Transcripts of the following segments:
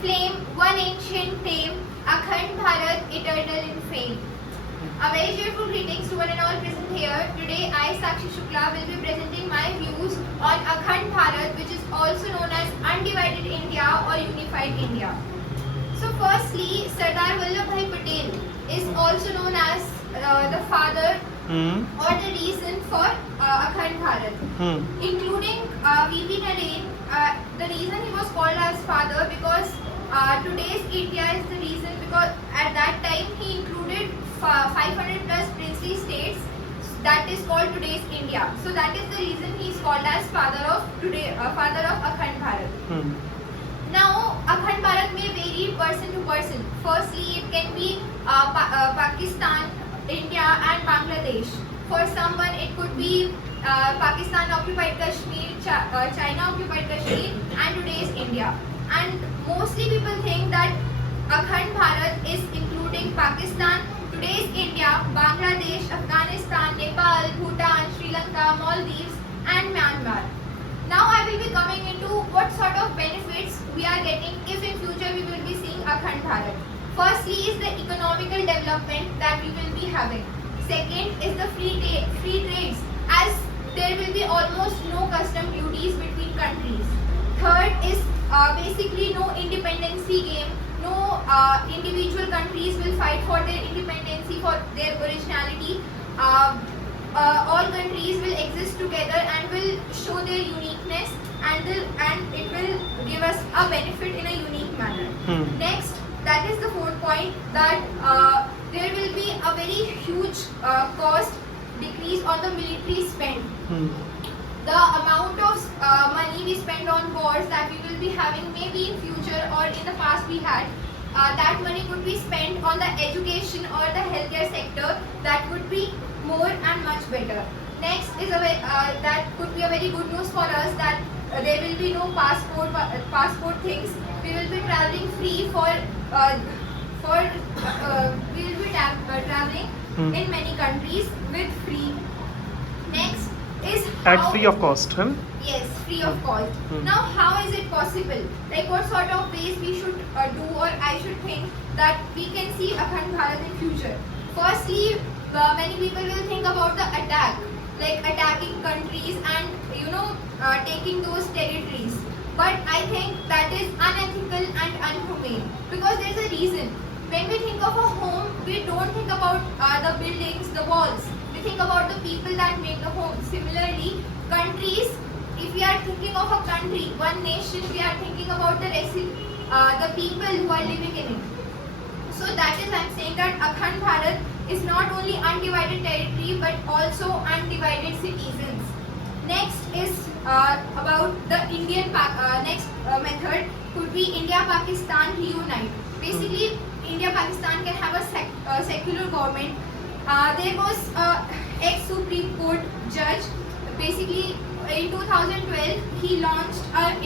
flame, one ancient fame, Akhand Bharat, eternal in fame. A very cheerful greetings to one and all present here. Today I, Sakshi Shukla, will be presenting my views on Akhand Bharat, which is also known as Undivided India or Unified India. So firstly, Sardar Vallabhbhai Patel is also known as the father or the reason for Akhand Bharat. Including V.P. Narain, the reason he was called as father because today's India is the reason because at that time he included 500 plus princely states that is called today's India. So that is the reason he is called as father of Akhand Bharat. Now, Akhand Bharat may vary person to person. Firstly, it can be Pakistan, India and Bangladesh. For someone, it could be Pakistan occupied Kashmir, China occupied Kashmir and today's India. And mostly people think that Akhand Bharat is including Pakistan, today's India, Bangladesh, Afghanistan, Nepal, Bhutan, Sri Lanka, Maldives and Myanmar. Now I will be coming into what sort of benefits we are getting if in future we will be seeing Akhand Bharat. Firstly is the economical development that we will be having. Second is the free trades as there will be almost no custom duties between countries. Third is basically no independency game. No individual countries will fight for their independency, for their originality. All countries will exist together and will show their uniqueness and it will give us a benefit in a unique manner. Next, that is the fourth point, that there will be a very huge cost decrease on the military spend. The amount of money we spend on wars that we will be having maybe in future or in the past we had, that money could be spent on the education or the healthcare sector. That would be more and much better. Next is that could be a very good news for us, that there will be no passport things. We will be traveling free we will be traveling in many countries with free. Next is at free of cost, huh? Yes, free of cost. Now, how is it possible? Like, what sort of ways we should do, or I should think that we can see Akhand Bharat in future? Firstly, many people will think about the attack, like attacking countries and taking those territories. But I think that is unethical and inhumane because there is a reason. When we think of a home, we don't think about the buildings, the walls. We think about the people that make the home. Similarly, countries, if we are thinking of a country, one nation, we are thinking about the people who are living in it. So that is, I am saying that Akhand Bharat is not only undivided territory but also undivided citizens. Next is about the Indian next method could be India-Pakistan reunite. Basically, India-Pakistan can have a secular government. There was ex-Supreme Court judge. Basically, in 2012, he launched a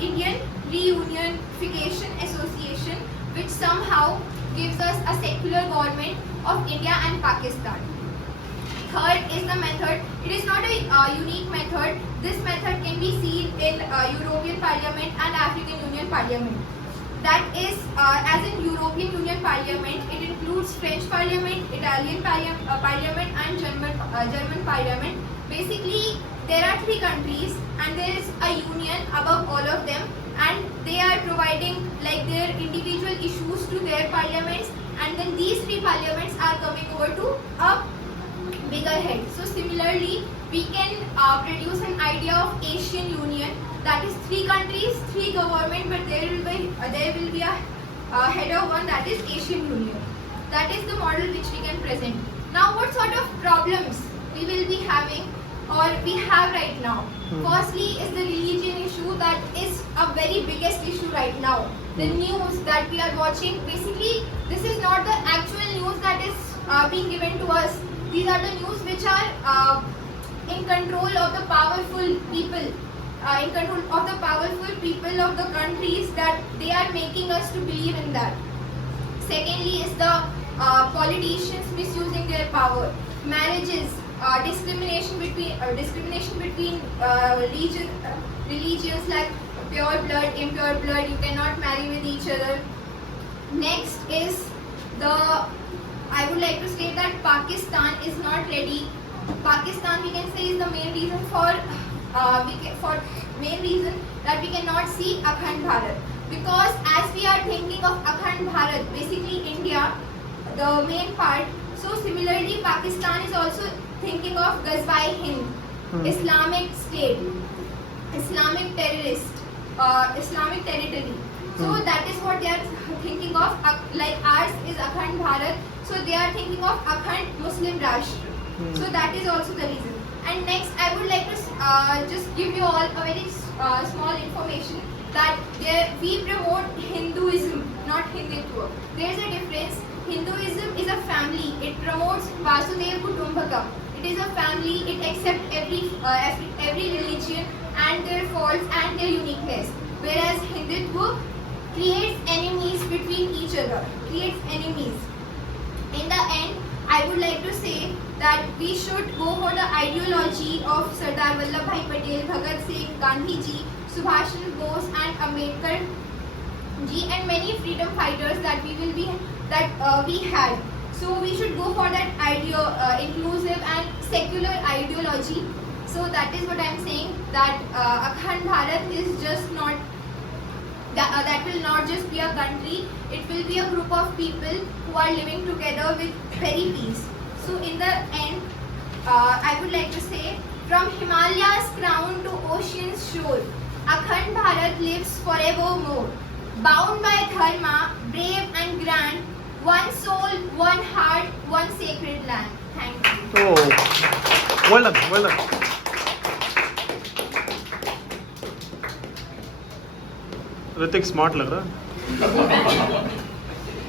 Indian Reunification Association, which somehow gives us a secular government of India and Pakistan. Third is the method. It is not a unique method. This method can be seen in European Parliament and African Union Parliament. That is, as in European Union Parliament, it includes French Parliament, Italian Parliament and German Parliament. Basically, there are three countries and there is a union above all of them, and they are providing like their individual issues to their parliaments, and then these three parliaments are coming over to a bigger head. So similarly, we can produce an idea of Asian Union, that is three countries, three government, but there will be a head of one, that is Asian Union. That is the model which we can present. Now, what sort of problems we will be having or we have right now? Firstly is the religion issue, that is a very biggest issue right now. The news that we are watching, basically this is not the actual news that is being given to us. These are the news which are in control of the powerful people, of the countries, that they are making us to believe in that. Secondly is the politicians misusing their power, marriages, discrimination between religions, like pure blood, impure blood. You cannot marry with each other. Next is I would like to state that Pakistan is not ready. Pakistan, we can say, is the main reason main reason that we cannot see Akhand Bharat, because as we are thinking of Akhand Bharat, basically India, the main part. So similarly, Pakistan is also thinking of Ghazwa-e Hind, Islamic State, Islamic terrorist, Islamic territory. So that is what they are thinking of. Like ours is Akhand Bharat, so they are thinking of Akhand Muslim Rashtra. So that is also the reason. And next, I would like to just give you all a very small information that we promote Hinduism, not Hindutva. There is a difference. Hinduism is a family. It promotes Vasudhaiva Kutumbakam. It is a family. It accepts every religion and their faults and their uniqueness. Whereas Hindutva creates enemies between each other. Creates enemies. In the end, I would like to say that we should go for the ideology of Sardar Vallabhbhai Patel, Bhagat Singh, Gandhi ji, Subhash Chandra Bose and Ambedkar ji, and many freedom fighters that we had. So we should go for that inclusive and secular ideology. So that is what I am saying, that Akhand Bharat is just not that will not just be a country, it will be a group of people who are living together with very peace. So in the end, I would like to say, from Himalayas crown to ocean's shore, Akhand Bharat lives forevermore. Bound by dharma, brave and grand, one soul, one heart, one sacred land. Thank you. Oh, well done, well done. Hrithik smart लग रहा है.